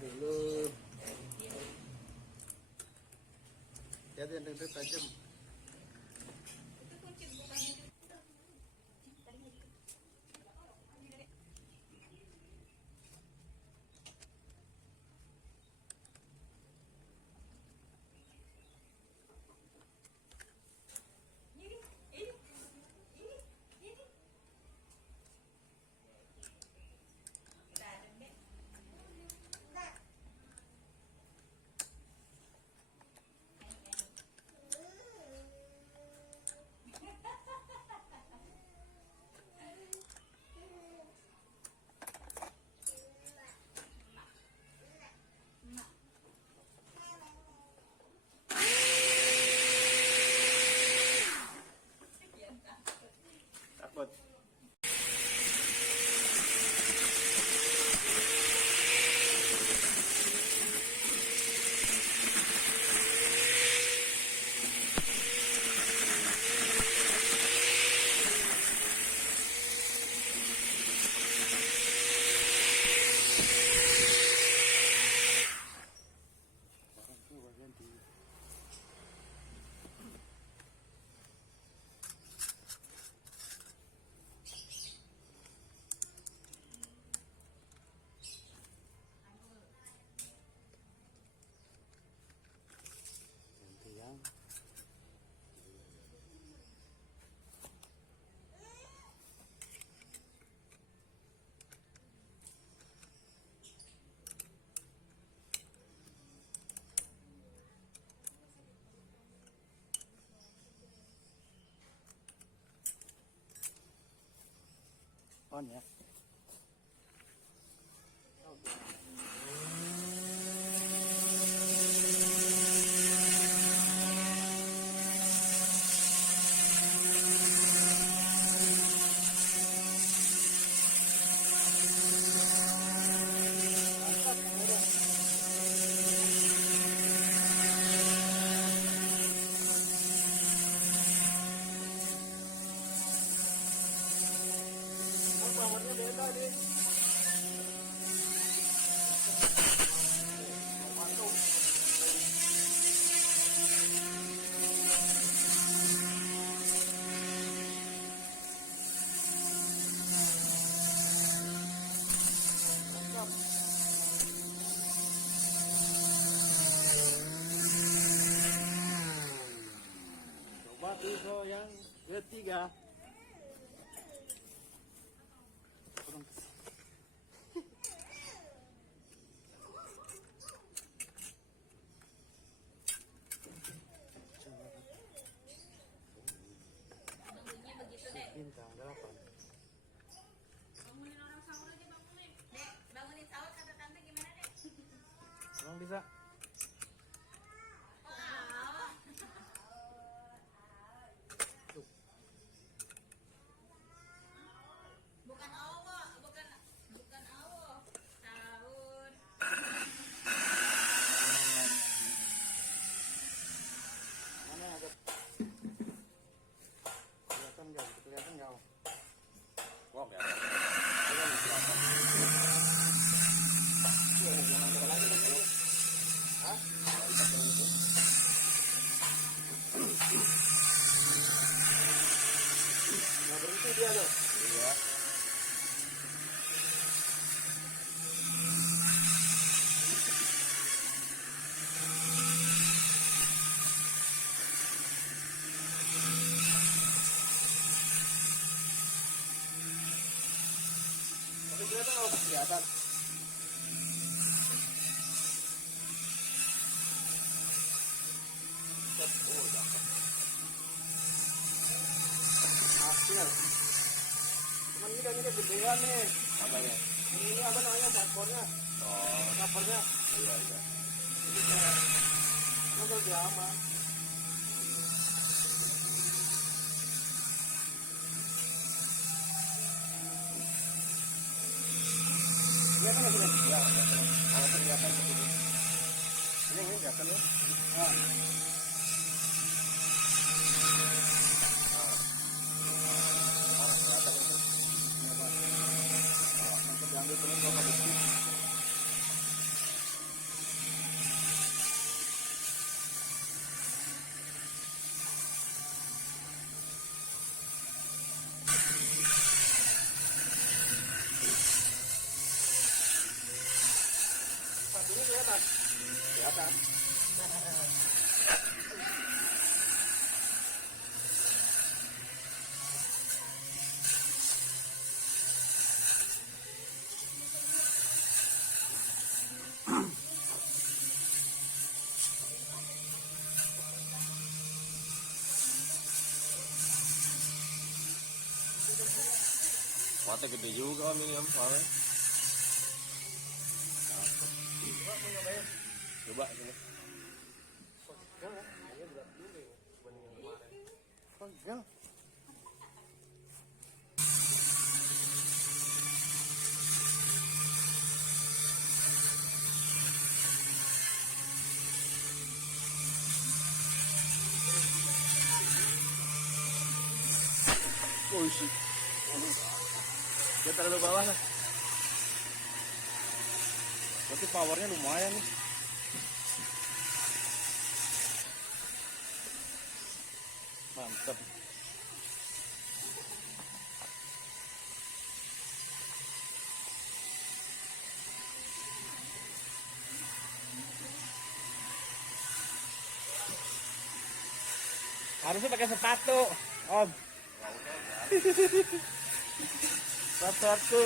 dulu. Lihat yang itu tajam. Itu kunci bukannya. Takut. Yang on ya. Powernya beda nih. Coba pisau yang ketiga. Kurang kesini. Bunyinya begitu deh. Bintang 8. Bangunin orang sahur aja bangunin. Dek, bangunin sahur kata tante gimana dek? Emang bisa? Tuh. Bukan Allah, bukan Allah. Sahur. Mana yang agak kelihatan nggak? Kelihatan nggak? Wah, ya. Hah? Nggak berhenti dia loh. Iya. Tapi kelihatan nggak? Kelihatan. Oh, dapat. Hasil. Cuman ini kan ini gedean nih. Apa ya? Ini apa namanya paspornya? Oh, Covernya. iya, iya. Jadi kayak itu lebih aman. Kelihatan nggak sih? Iya, kelihatan. Kalau kelihatan begitu. Ini kelihatan ya? Nah. Oh, kelihatan itu. Nanti diambil terus kalau bukti. Kuatnya gede juga om ini om. Soalnya. Coba sini. Pegel. Oh isi. Dia terlalu bawah lah. Berarti powernya lumayan nih. Mantap. Harusnya pakai sepatu, om. Sepatu.